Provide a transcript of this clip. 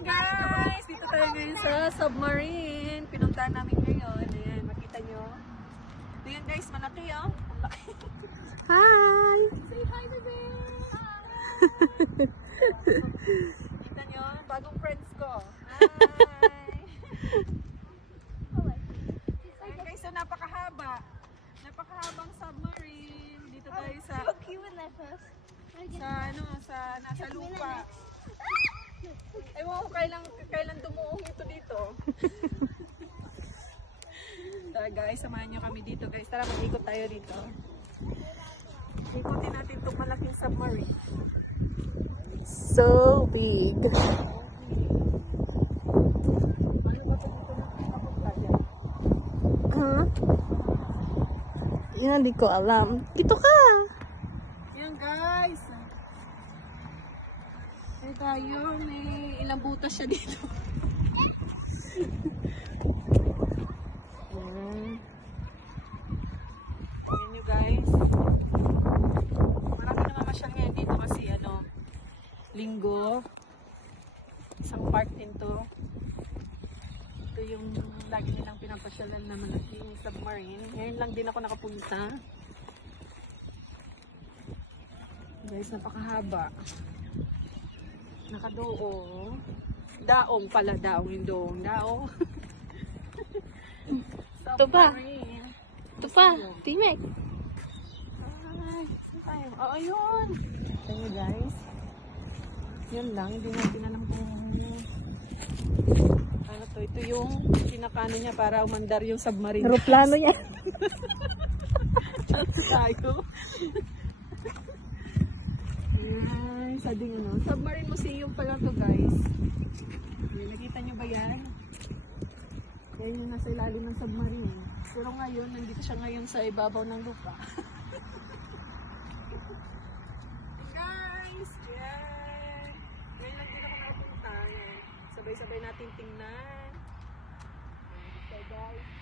guys! Dito tayo ngayon sa submarine. Pinuntahan namin ngayon. Ayan, makita nyo. Ayan guys, malaki oh. Hi! Say hi to them! Kita nyo, bagong friends ko. Hi! Ayan guys, so napakahaba. Napakahabang submarine. Dito tayo sa nasa lupa. Ewan ko kailan dumuong ito dito. Tara guys, samahan nyo kami dito guys. Tara, mag-ikot tayo dito. Ikutin natin itong malaking submarine. So big. Ano ba ito dito napunta dyan? Huh? Yan, di ko alam. Dito ka! Yan guys. Ay tayo, may ilang butas siya dito. Ayan nyo guys. Marami na mamasyal ngayon dito kasi linggo. Isang park din to. Ito yung lagi nilang pinapasyalan na malaking submarine. Ngayon lang din ako nakapunta. Guys, napakahaba. Nakadoong. Daong pala, daong yung doong. Daong. Ito pa. Submarine. Ito pa. Timek. Ay, saan tayo? Oh, ayun. Ayan guys. Yun lang, hindi natin alam kung ano to. Ito yung pinakano niya para umandar yung submarine. Aeroplano niya. Tayo. Ay, sa ding submarine museum pala to guys. Ay, nakita nyo ba yan? Yan yung nasa ilalim ng submarine. Pero ngayon, nandito siya ngayon sa ibabaw ng lupa. Guys! Yan! Ngayon lang din ako nakapunta. Sabay-sabay natin tingnan. Okay guys.